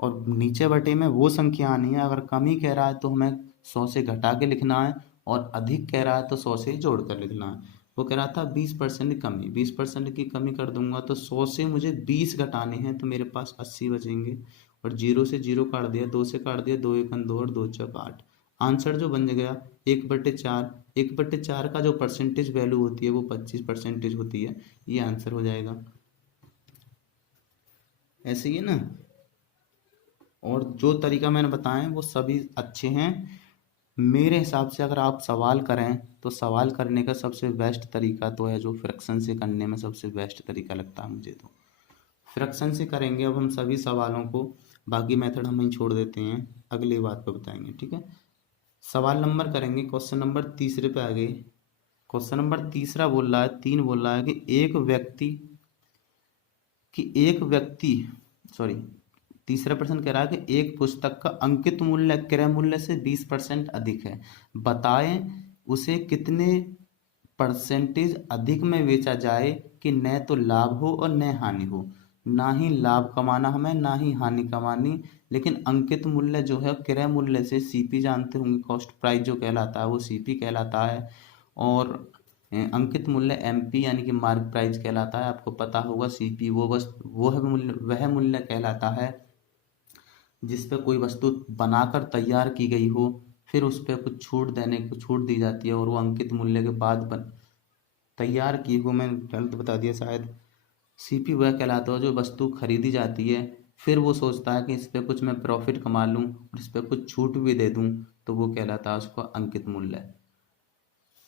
और नीचे बटे में वो संख्या आनी है। अगर कमी कह रहा है तो हमें 100 से घटा के लिखना है, और अधिक कह रहा है तो 100 से जोड़ कर लिखना है। वो कह रहा था 20% कमी, 20% की कमी कर दूंगा तो 100 से मुझे 20 घटाने हैं, तो मेरे पास 80 बचेंगे, और जीरो से जीरो काट दिया, 2 से काट दिया, 2 1 2 और 2 4 8। आंसर जो बन गया 1/4। 1/4 का जो परसेंटेज वैल्यू होती है वो 25% होती है। ये आंसर हो जाएगा, ऐसे ही है ना। और जो तरीका मैंने बताए वो सभी अच्छे हैं मेरे हिसाब से। अगर आप सवाल करें तो सवाल करने का सबसे बेस्ट तरीका तो है जो फ्रैक्शन से करने में सबसे बेस्ट तरीका लगता है मुझे, तो फ्रैक्शन से करेंगे अब हम सभी सवालों को, बाकी मेथड हम ही छोड़ देते हैं, अगली बात पे बताएंगे। ठीक है, सवाल नंबर करेंगे, क्वेश्चन नंबर तीसरे पे आ गए। क्वेश्चन नंबर तीसरा बोल रहा है, 3 बोल रहा है कि एक व्यक्ति सॉरी तीसरा प्रश्न कह रहा है कि एक पुस्तक का अंकित मूल्य क्रय मूल्य से 20% अधिक है, बताएं उसे कितने परसेंटेज अधिक में बेचा जाए कि न तो लाभ हो और न हानि हो। ना ही लाभ कमाना हमें, ना ही हानि कमानी, लेकिन अंकित मूल्य जो है क्रय मूल्य से, सीपी जानते होंगे, कॉस्ट प्राइस जो कहलाता है वो सीपी कहलाता है, और अंकित मूल्य एमपी यानी कि मार्क प्राइस कहलाता है। आपको पता होगा सीपी वो है मूल्य, वह मूल्य कहलाता है जिस पे कोई वस्तु बनाकर तैयार की गई हो, फिर उस पर कुछ छूट दी जाती है, और वो अंकित मूल्य के बाद तैयार की हो, मैंने गलत बता दिया शायद। सीपी वह कहलाता है जो वस्तु खरीदी जाती है, फिर वो सोचता है कि इस पे कुछ मैं प्रॉफिट कमा लूँ और इस पे कुछ छूट भी दे दूँ, तो वो कहलाता है उसको अंकित मूल्य।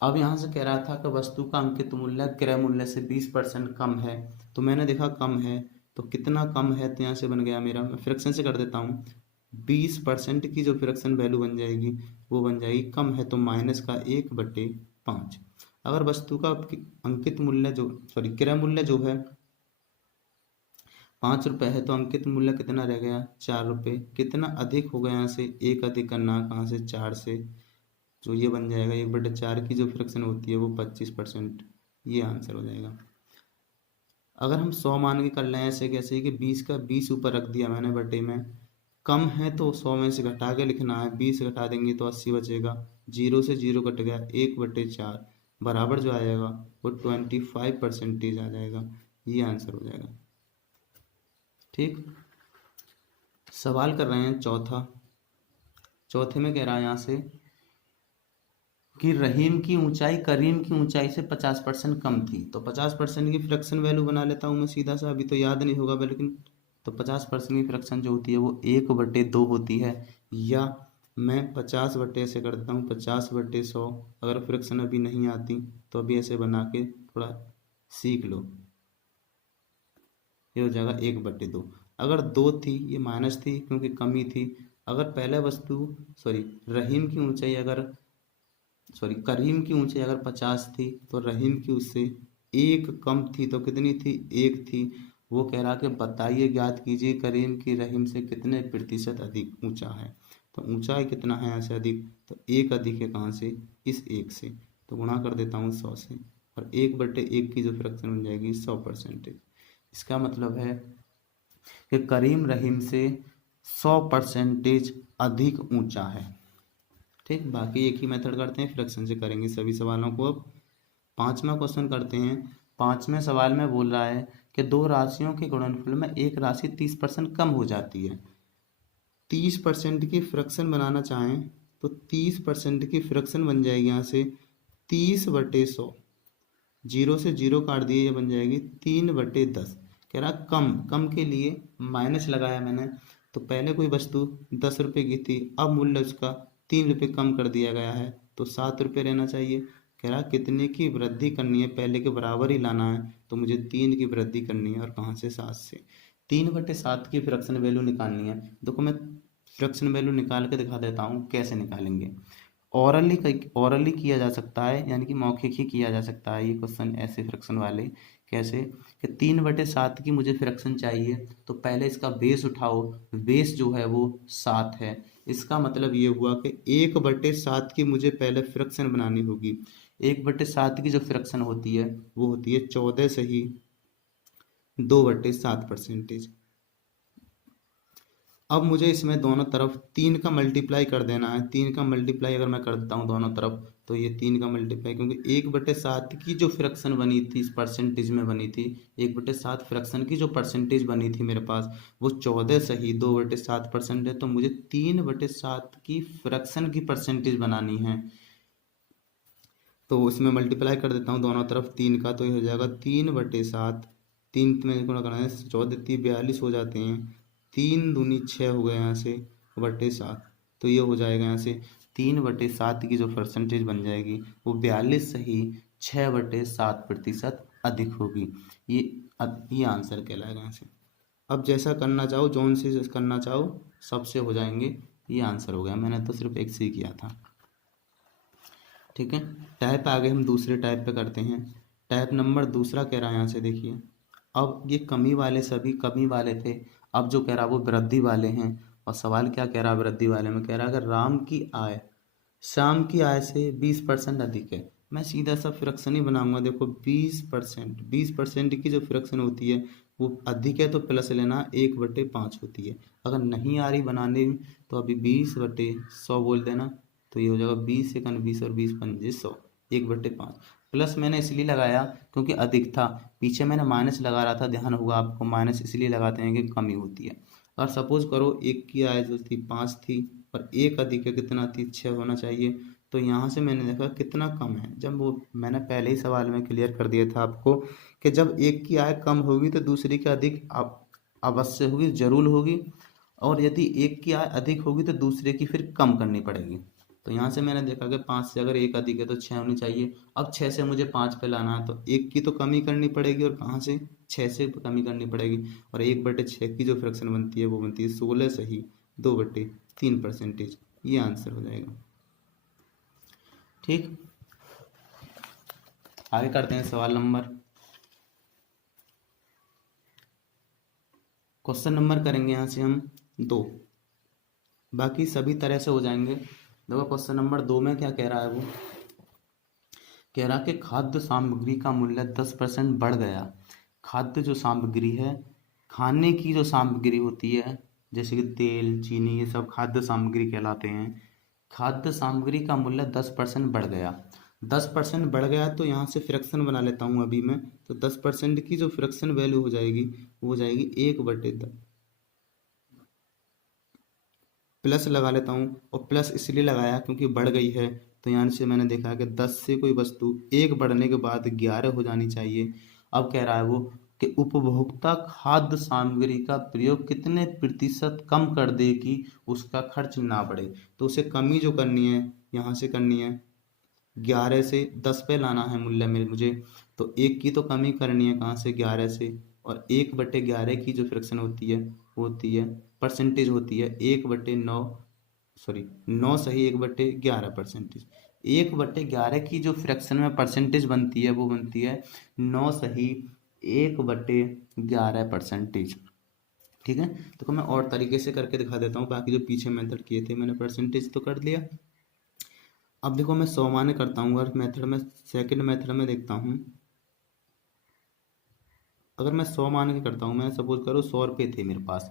अब यहाँ से कह रहा था कि वस्तु का अंकित मूल्य क्रय मूल्य से 20% कम है, तो मैंने देखा कम है, तो कितना कम है, तो यहाँ से बन गया मेरा, मैं फ्रैक्शन से कर देता हूँ, 20% की जो फ्रैक्शन वैल्यू बन जाएगी वो बन जाएगी कम है, तो -1/5। अगर वस्तु का अंकित मूल्य जो क्रय मूल्य जो है 5 रुपये है, तो अंकित मूल्य कितना रह गया 4 रुपये। कितना अधिक हो गया, यहाँ से एक अधिक करना, कहाँ से 4 से, जो ये बन जाएगा 1/4 की जो फ्रैक्शन होती है वो 25%, ये आंसर हो जाएगा। अगर हम 100 मान के कर लें ऐसे कैसे कि 20 का 20 ऊपर रख दिया मैंने बटे में, कम है तो 100 में से घटा के लिखना है, 20 घटा देंगे तो 80 बचेगा, 0 से 0 कट गया, 1/4 बराबर जो आएगा वो 25% आ जाएगा, ये आंसर हो जाएगा। ठीक, सवाल कर रहे हैं चौथे में कह रहा है यहाँ से कि रहीम की ऊंचाई करीम की ऊंचाई से 50% कम थी, तो 50% की फ्रैक्शन वैल्यू बना लेता हूँ मैं सीधा सा, अभी तो याद नहीं होगा लेकिन, तो 50% की फ्रैक्शन जो होती है वो 1/2 होती है, या मैं 50 बटे ऐसे करता हूँ 50/100। अगर फ्रैक्शन अभी नहीं आती तो अभी ऐसे बना के थोड़ा सीख लो, ये हो जाएगा 1/2। अगर 2 थी, ये माइनस थी क्योंकि कमी थी। अगर पहले वस्तु रहीम की ऊंचाई करीम की ऊंचाई अगर 50 थी, तो रहीम की उससे 1 कम थी, तो कितनी थी 1 थी। वो कह रहा कि बताइए, ज्ञात कीजिए करीम की रहीम से कितने प्रतिशत अधिक ऊंचा है। तो ऊंचाई कितना है यहाँ से अधिक, तो 1 अधिक है कहाँ से, इस 1 से, तो गुणा कर देता हूँ 100 से, और 1/1 की जो फ्रैक्शन बन जाएगी 100%। इसका मतलब है कि करीम रहीम से 100% अधिक ऊंचा है। ठीक, बाकी एक ही मेथड करते हैं, फ्रैक्शन से करेंगे सभी सवालों को। अब 5वां क्वेश्चन करते हैं। 5वें सवाल में बोल रहा है कि दो राशियों के गुणनफल में एक राशि 30% कम हो जाती है। 30% की फ्रैक्शन बनाना चाहें तो 30% की फ्रैक्शन बन जाएगी यहाँ से 30/100, 0 से 0 काट दिए, ये बन जाएगी 3/10। कह रहा कम के लिए माइनस लगाया मैंने, तो पहले कोई वस्तु 10 रुपये की थी, अब मूल्य उसका 3 रुपये कम कर दिया गया है, तो 7 रुपये रहना चाहिए। कह रहा कितने की वृद्धि करनी है, पहले के बराबर ही लाना है, तो मुझे 3 की वृद्धि करनी है, और कहाँ से 7 से। 3/7 की फ्रैक्शन वैल्यू निकालनी है। देखो मैं फ्रैक्शन वैल्यू निकाल के दिखा देता हूँ कैसे निकालेंगे। ओरली किया जा सकता है, यानी कि मौखिक ही किया जा सकता है ये क्वेश्चन, ऐसे फ्रैक्शन वाले। कैसे कि 3/7 की मुझे फ्रैक्शन चाहिए, तो पहले इसका बेस उठाओ, बेस जो है वो 7 है। इसका मतलब ये हुआ कि 1/7 की मुझे पहले फ्रैक्शन बनानी होगी। 1/7 की जो फ्रैक्शन होती है वो होती है 14 से ही 2/7%। अब मुझे इसमें दोनों तरफ 3 का मल्टीप्लाई कर देना है। 3 का मल्टीप्लाई अगर मैं कर देता हूँ दोनों तरफ, तो ये 3 का मल्टीप्लाई, क्योंकि 1/7 की जो फ्रैक्शन बनी थी, इस परसेंटेज में बनी थी, 1/7 फ्रैक्शन की जो परसेंटेज बनी थी मेरे पास, वो 14 सही 2/7% है, तो मुझे 3/7 की फ्रैक्शन की परसेंटेज बनानी है। तो इसमें मल्टीप्लाई कर देता हूँ दोनों तरफ 3 का, तो ये हो जाएगा 3/7, 3 में गुणा करना है, 14 42 हो जाते हैं, 3 दूनी 6 हो गए यहाँ से, /7, तो ये हो जाएगा यहाँ से 3/7 की जो परसेंटेज बन जाएगी वो 42 सही 6/7% अधिक होगी। ये आंसर कहलाएगा यहाँ से। अब जैसा करना चाहो, जोन से करना चाहो, सबसे हो जाएंगे। ये आंसर हो गया, मैंने तो सिर्फ एक से ही किया था। ठीक है, टाइप आगे हम दूसरे टाइप पे करते हैं। टाइप नंबर दूसरा कह रहा है यहाँ से, देखिए अब ये कमी वाले सभी कमी वाले थे, अब जो कह रहा वो वृद्धि वाले हैं। और सवाल क्या कह रहा है वृद्धि वाले में, कह रहा है अगर राम की आय शाम की आय से 20% अधिक है। मैं सीधा सा फ्रैक्शन ही बनाऊंगा। देखो 20% की जो फ्रैक्शन होती है वो अधिक है, तो प्लस लेना 1/5 होती है। अगर नहीं आ रही बनाने तो अभी 20/100 बोल देना, तो ये हो जाएगा 20 एकन 20 और 20×5 100, 1/5। प्लस मैंने इसलिए लगाया क्योंकि अधिक था, पीछे मैंने माइनस लगा रहा था, ध्यान होगा आपको, माइनस इसलिए लगाते हैं कि कमी होती है। और सपोज करो एक की आय जो थी 5 थी और एक अधिक है, कितना थी 6 होना चाहिए। तो यहाँ से मैंने देखा कितना कम है, जब वो मैंने पहले ही सवाल में क्लियर कर दिया था आपको कि जब एक की आय कम होगी तो दूसरी की अधिक अवश्य होगी, जरूर होगी, और यदि एक की आय अधिक होगी तो दूसरे की फिर कम करनी पड़ेगी। तो यहाँ से मैंने देखा कि 5 से अगर एक अधिक है तो 6 होनी चाहिए। अब 6 से मुझे 5 पे लाना है, तो एक की तो कमी करनी पड़ेगी, और कहाँ से, 6 से कमी करनी पड़ेगी। और 1/6 की जो फ्रैक्शन बनती है वो बनती है 16 सही 2/3%। ये आंसर हो जाएगा। ठीक, आगे करते हैं सवाल नंबर, क्वेश्चन नंबर करेंगे यहाँ से हम 2, बाकी सभी तरह से हो जाएंगे। देखो क्वेश्चन नंबर 2 में क्या कह रहा है, वो कह रहा कि खाद्य सामग्री का मूल्य 10% बढ़ गया। खाद्य जो सामग्री है, खाने की जो सामग्री होती है, जैसे कि तेल, चीनी, ये सब खाद्य सामग्री कहलाते हैं। खाद्य सामग्री का मूल्य 10% बढ़ गया। 10% बढ़ गया तो यहाँ से फ्रैक्शन बना लेता हूँ अभी मैं। तो 10% की जो फ्रैक्शन वैल्यू हो जाएगी वो हो जाएगी 1/10। प्लस लगा लेता हूँ, और प्लस इसलिए लगाया क्योंकि बढ़ गई है। तो यहाँ से मैंने देखा कि 10 से कोई वस्तु 1 बढ़ने के बाद 11 हो जानी चाहिए। अब कह रहा है वो कि उपभोक्ता खाद्य सामग्री का प्रयोग कितने प्रतिशत कम कर दे कि उसका खर्च ना बढ़े। तो उसे कमी जो करनी है यहाँ से करनी है, 11 से 10 पे लाना है मूल्य में मुझे। तो एक की तो कमी करनी है कहाँ से, 11 से। और 1/11 की जो फ्रैक्शन होती है वो होती है, परसेंटेज होती है 1/9, सॉरी 9 सही 1/11%। 1/11 की जो फ्रैक्शन में परसेंटेज बनती है वो बनती है 9 सही 1/11%। ठीक है, तो मैं और तरीके से करके दिखा देता हूँ। बाकी जो पीछे मेथड किए थे मैंने परसेंटेज तो कर लिया। अब देखो मैं 100 माने करता हूँ, अगर मेथड में सेकंड मेथड में देखता हूँ, अगर मैं 100 मान के करता हूँ, मैं सपोज करो 100 रुपये थे मेरे पास,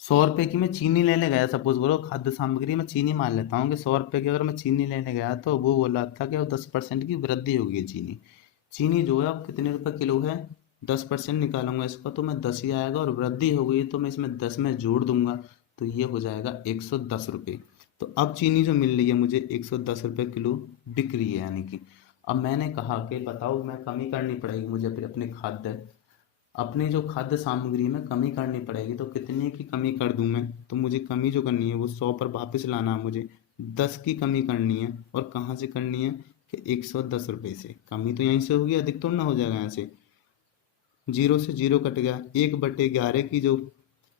100 रुपये की मैं चीनी लेने गया, सपोज करो खाद्य सामग्री में चीनी मान लेता हूँ कि 100 रुपये की अगर मैं चीनी लेने गया तो वो बोला था कि 10% की वृद्धि होगी चीनी। चीनी जो है अब कितने रुपए किलो है, 10% निकालूंगा इसका तो मैं 10 ही आएगा, और वृद्धि हो गई तो मैं इसमें 10 में जोड़ दूंगा तो ये हो जाएगा 110 रुपये। तो अब चीनी जो मिल रही है मुझे 110 रुपये किलो बिक रही है, यानी कि अब मैंने कहा कि बताओ मैं कमी करनी पड़ेगी मुझे फिर अपने जो खाद्य सामग्री में कमी करनी पड़ेगी। तो कितने की कमी कर दूं मैं, तो मुझे कमी जो करनी है वो 100 पर वापस लाना है मुझे, 10 की कमी करनी है। और कहाँ से करनी है कि 110 रुपये से। कमी तो यहीं से होगी, अधिक तो ना हो जाएगा यहाँ से, 0 से 0 कट गया। 1/11 की जो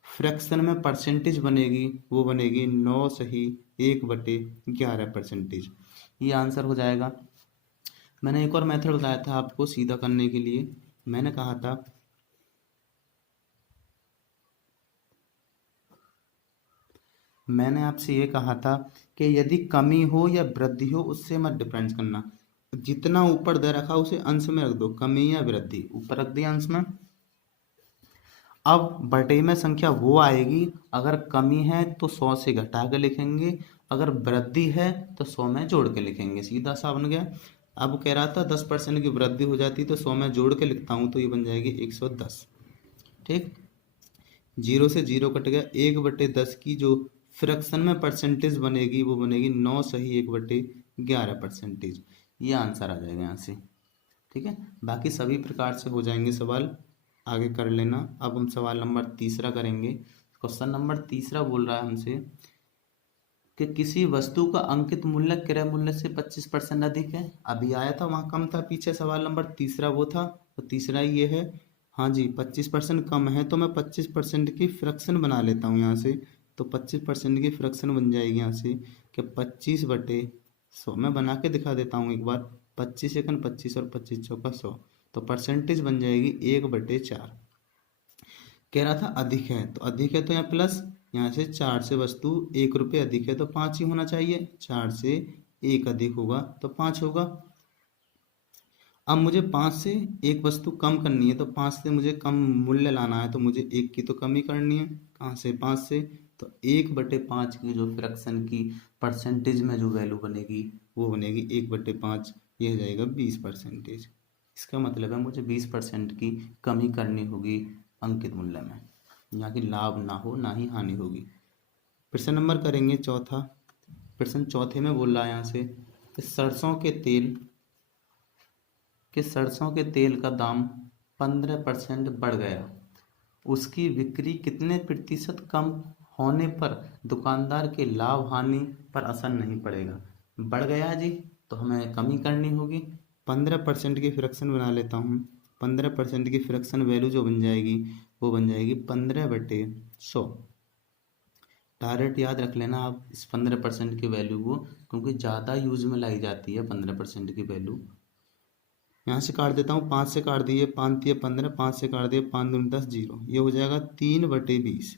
फ्रैक्शन में परसेंटेज बनेगी वो बनेगी 9 सही 1/11%। ये आंसर हो जाएगा। मैंने एक और मेथड बताया था आपको सीधा करने के लिए, मैंने कहा था मैंने आपसे ये कहा था कि यदि कमी हो या वृद्धि हो उससे मत डिफरेंस करना, जितना ऊपर दे रखा उसे अंश में रख दो, कमी या वृद्धि ऊपर रख दिया अंश में। अब बटे में संख्या वो आएगी अगर कमी है तो 100 से घटा के लिखेंगे, अगर वृद्धि है तो 100 में जोड़ के लिखेंगे, सीधा सा बन गया। अब कह रहा था 10% की वृद्धि हो जाती तो 100 में जोड़ के लिखता हूँ तो ये बन जाएगी 110। ठीक, 0 से 0 कट गया। 1/10 की जो फ्रैक्शन में परसेंटेज बनेगी वो बनेगी 9 सही 1/11%। ये आंसर आ जाएगा यहाँ से। ठीक है, बाकी सभी प्रकार से हो जाएंगे सवाल, आगे कर लेना। अब हम सवाल नंबर 3 करेंगे। क्वेश्चन नंबर 3 बोल रहा है हमसे कि किसी वस्तु का अंकित मूल्य क्रय मूल्य से 25% अधिक है। अभी आया था वहाँ कम था, पीछे सवाल नंबर 3 वो था, तो तीसरा ये है। हाँ जी, 25% कम है तो मैं 25% की फ्रैक्शन बना लेता हूँ यहाँ से। तो 25% की फ्रैक्शन बन जाएगी यहाँ से कि 25/100। मैं बना के दिखा देता हूँ एक बार, 25 एकन 25 और 25 चौका 100, तो परसेंटेज बन जाएगी 1/4। कह रहा था अधिक है, तो अधिक है तो यहाँ प्लस, यहाँ से 4 से वस्तु 1 रुपये अधिक है तो 5 ही होना चाहिए, 4 से 1 अधिक होगा तो 5 होगा। अब मुझे 5 से एक वस्तु कम करनी है, तो 5 से मुझे कम मूल्य लाना है तो मुझे 1 की तो कमी करनी है, कहाँ से, 5 से। तो 1/5 की जो फ्रैक्शन की परसेंटेज में जो वैल्यू बनेगी वो बनेगी 1/5, ये हो जाएगा 20%। इसका मतलब है मुझे 20% की कमी करनी होगी अंकित मूल्य में, यहाँ की लाभ ना हो ना ही हानि होगी। प्रश्न नंबर करेंगे चौथा। प्रश्न चौथे में बोल रहा है यहाँ से कि सरसों के तेल का दाम 15% बढ़ गया, उसकी बिक्री कितने प्रतिशत कम होने पर दुकानदार के लाभ हानि पर असर नहीं पड़ेगा। बढ़ गया जी, तो हमें कमी करनी होगी। 15% की फ्रैक्शन बना लेता हूँ। 15% की फ्रैक्शन वैल्यू जो बन जाएगी वो बन जाएगी 15/100। डायरेक्ट याद रख लेना आप इस 15% की वैल्यू को, क्योंकि ज़्यादा यूज में लाई जाती है 15% की वैल्यू। यहाँ से काट देता हूँ, 5 से काट दिए, 5 दिए 15, 5 से काट दिए 5 दूनी 10, 0। ये हो जाएगा 3/20।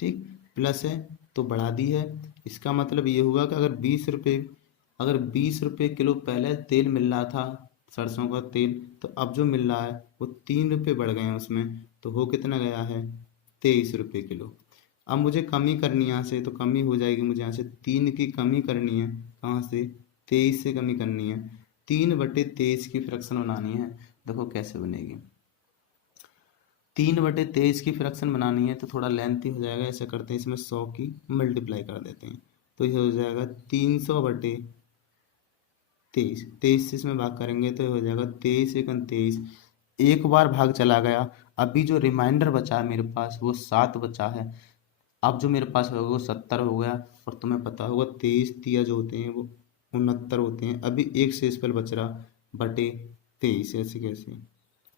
ठीक, प्लस है तो बढ़ा दी है। इसका मतलब ये हुआ कि अगर 20 रुपये किलो पहले तेल मिल रहा था सरसों का तेल, तो अब जो मिल रहा है वो 3 रुपये बढ़ गए हैं उसमें, तो हो कितना गया है 23 रुपये किलो। अब मुझे कमी करनी है यहाँ से, तो कमी हो जाएगी, मुझे यहाँ से 3 की कमी करनी है। कहाँ से? 23 से कमी करनी है। 3/23 की फ्रैक्शन बनानी है। देखो कैसे बनेगी। 3/23 की फ्रैक्शन बनानी है तो थोड़ा लेंथी हो जाएगा। ऐसा करते हैं, इसमें 100 की मल्टीप्लाई कर देते हैं, तो ये हो जाएगा 300/23। 23 से इसमें भाग करेंगे तो ये हो जाएगा 23×23। एक बार भाग चला गया। अभी जो रिमाइंडर बचा है मेरे पास वो 7 बचा है। अब जो मेरे पास होगा वो 70 हो गया। और तुम्हें पता होगा 23 तिया जो होते हैं वो 69 होते हैं। अभी एक शेष पर बच रहा बटे 23, ऐसे कैसे?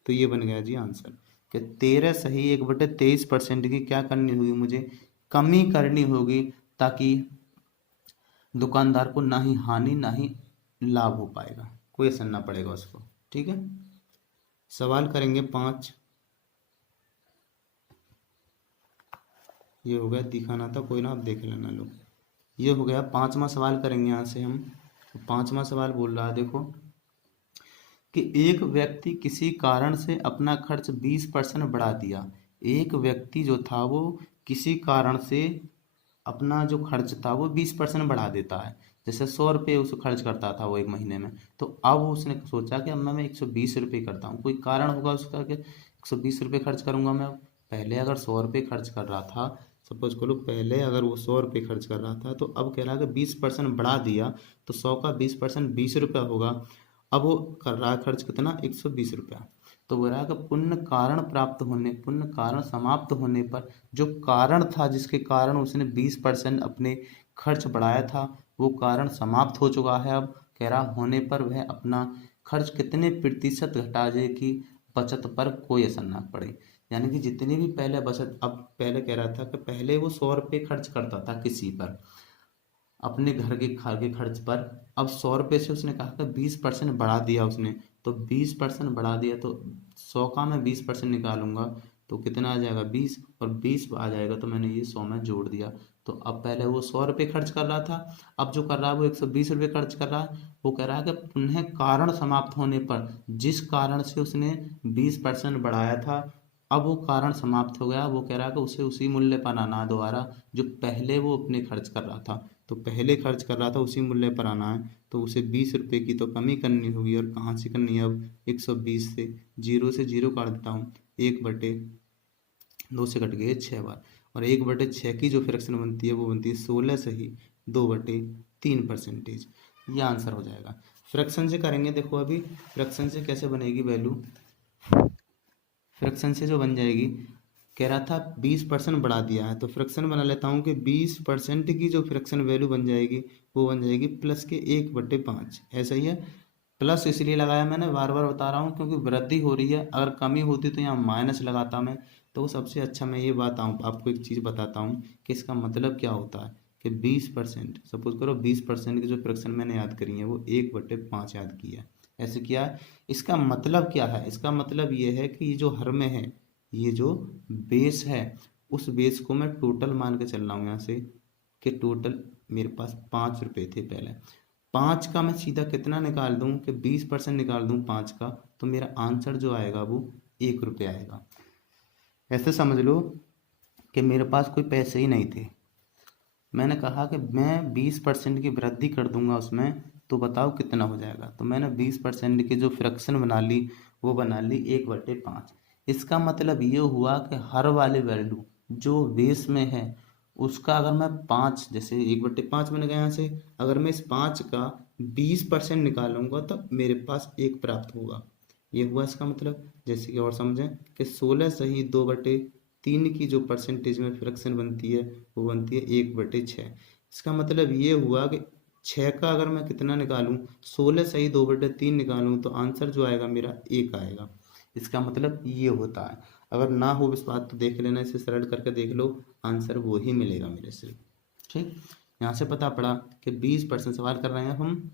तो ये बन गया जी आंसर कि 13 सही 1/23% की क्या करनी होगी, मुझे कमी करनी होगी, ताकि दुकानदार को ना ही हानि ना ही लाभ हो पाएगा, कोई असर ना पड़ेगा उसको। ठीक है, सवाल करेंगे 5। ये हो गया, दिखाना था कोई ना, आप देख लेना लोग। ये हो गया 5वां सवाल करेंगे यहाँ से हम। 5वां सवाल बोल रहा है देखो कि एक व्यक्ति किसी कारण से अपना खर्च 20% बढ़ा दिया। एक व्यक्ति जो था वो किसी कारण से अपना जो खर्च था वो 20% बढ़ा देता है। जैसे 100 रुपये उसे खर्च करता था वो एक महीने में, तो अब उसने सोचा कि अब मैं 120 रुपये करता हूँ। कोई कारण होगा उसका कि 120 रुपये खर्च करूंगा मैं। पहले अगर 100 रुपये खर्च कर रहा था, सपोज करो पहले अगर वो 100 रुपये खर्च कर रहा था, तो अब कह रहा है कि 20% बढ़ा दिया, तो 100 का 20% 20 रुपया होगा। अब वो कर रहा है खर्च कितना, 120 रुपया। तो बोल रहा है कि पुण्य कारण समाप्त होने पर जो कारण था जिसके कारण उसने 20% अपने खर्च बढ़ाया था, वो कारण समाप्त हो चुका है। अब कह रहा होने पर वह अपना खर्च कितने प्रतिशत घटा दे कि बचत पर कोई असर ना पड़े। यानी कि जितनी भी पहले बचत, अब पहले कह रहा था कि पहले वो 100 रुपये खर्च करता था किसी पर, अपने घर के खर्च पर। अब 100 रुपये से उसने कहा कि 20% बढ़ा दिया उसने, तो 20% बढ़ा दिया तो 100 का मैं 20% निकालूंगा तो कितना आ जाएगा 20, और 20 आ जाएगा तो मैंने ये 100 में जोड़ दिया। तो अब पहले वो 100 रुपये खर्च कर रहा था, अब जो कर रहा है वो 120 रुपये खर्च कर रहा है। वो कह रहा है कि पुनः कारण समाप्त होने पर जिस कारण से उसने 20% बढ़ाया था, अब वो कारण समाप्त हो गया। वो कह रहा है कि उसे उसी मूल्य पर आना है दोबारा जो पहले वो अपने खर्च कर रहा था। तो पहले खर्च कर रहा था उसी मूल्य पर आना है, तो उसे 20 रुपये की तो कमी करनी होगी। और कहाँ से करनी है अब, 120 से। 0 से 0 काट देता हूँ, 1/2 से कट गए 6 बार। और 1/6 की जो फ्रैक्शन बनती है वो बनती है 16 सही 2/3%। ये आंसर हो जाएगा। फ्रैक्शन से करेंगे, देखो अभी फ्रैक्शन से कैसे बनेगी वैल्यू। फ्रैक्शन से जो बन जाएगी, कह रहा था 20% बढ़ा दिया है, तो फ्रैक्शन बना लेता हूँ कि 20% की जो फ्रैक्शन वैल्यू बन जाएगी वो बन जाएगी प्लस के 1/5। ऐसा ही है, प्लस इसलिए लगाया मैंने, बार बार बता रहा हूँ क्योंकि वृद्धि हो रही है। अगर कमी होती तो यहाँ माइनस लगाता मैं। तो सबसे अच्छा मैं ये बताऊँ आपको, एक चीज़ बताता हूँ कि इसका मतलब क्या होता है कि 20%, सपोज करो 20% की जो फ्रैक्शन मैंने याद करी है वो 1/5 याद की है, ऐसे किया है। इसका मतलब क्या है, इसका मतलब ये है कि ये जो हर में है, ये जो बेस है, उस बेस को मैं टोटल मान के चल रहा हूँ यहाँ से कि टोटल मेरे पास 5 रुपये थे पहले। 5 का मैं सीधा कितना निकाल दूं कि 20% निकाल दूं 5 का, तो मेरा आंसर जो आएगा वो 1 रुपये आएगा। ऐसे समझ लो कि मेरे पास कोई पैसे ही नहीं थे। मैंने कहा कि मैं 20% की वृद्धि कर दूंगा उसमें, तो बताओ कितना हो जाएगा। तो मैंने 20% की जो फ्रैक्शन बना ली वो बना ली 1/5। इसका मतलब ये हुआ कि हर वाले वैल्यू जो बेस में है उसका अगर मैं 5, जैसे 1/5 मैंने कहा यहाँ से, अगर मैं इस 5 का 20% निकालूंगा तब मेरे पास 1 प्राप्त होगा। ये हुआ इसका मतलब। जैसे कि और समझें कि 16 सही 2/3 की जो परसेंटेज में फ्रैक्शन बनती है वो बनती है 1/6। इसका मतलब ये हुआ कि 6 का अगर मैं कितना निकालूं, 16 सही 2/3 निकालूं तो आंसर जो आएगा मेरा 1 आएगा। इसका मतलब ये होता है। अगर ना हो विश्वास तो देख लेना, इसे सरल करके देख लो, आंसर वो ही मिलेगा मेरे से। ठीक, यहाँ से पता पड़ा कि 20% सवाल कर रहे हैं हम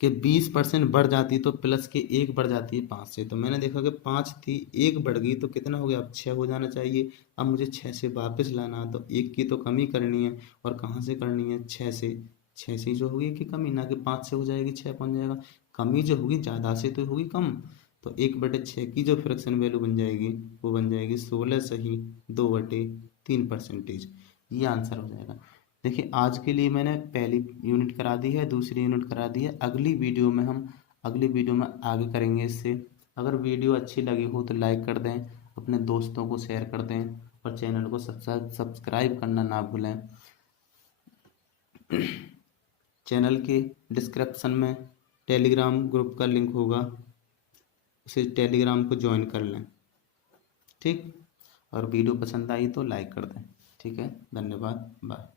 कि 20% बढ़ जाती तो प्लस के 1 बढ़ जाती है 5 से। तो मैंने देखा कि 5 थी, 1 बढ़ गई तो कितना हो गया, अब 6 हो जाना चाहिए। अब मुझे 6 से वापस लाना, तो 1 की तो कमी करनी है, और कहाँ से करनी है, 6 से। 6 से जो होगी कि कमी, ना कि 5 से हो जाएगी 6 बन जाएगा। कमी जो होगी ज़्यादा से तो होगी कम। तो 1/6 की जो फ्रैक्शन वैल्यू बन जाएगी वो बन जाएगी 16 सही 2/3%। ये आंसर हो जाएगा। देखिए आज के लिए मैंने पहली यूनिट करा दी है, दूसरी यूनिट करा दी है। अगली वीडियो में आगे करेंगे इससे। अगर वीडियो अच्छी लगी हो तो लाइक कर दें, अपने दोस्तों को शेयर कर दें, और चैनल को सब्सक्राइब करना ना भूलें। चैनल के डिस्क्रिप्शन में टेलीग्राम ग्रुप का लिंक होगा, उसे टेलीग्राम को ज्वाइन कर लें। ठीक, और वीडियो पसंद आई तो लाइक कर दें। ठीक है, धन्यवाद, बाय।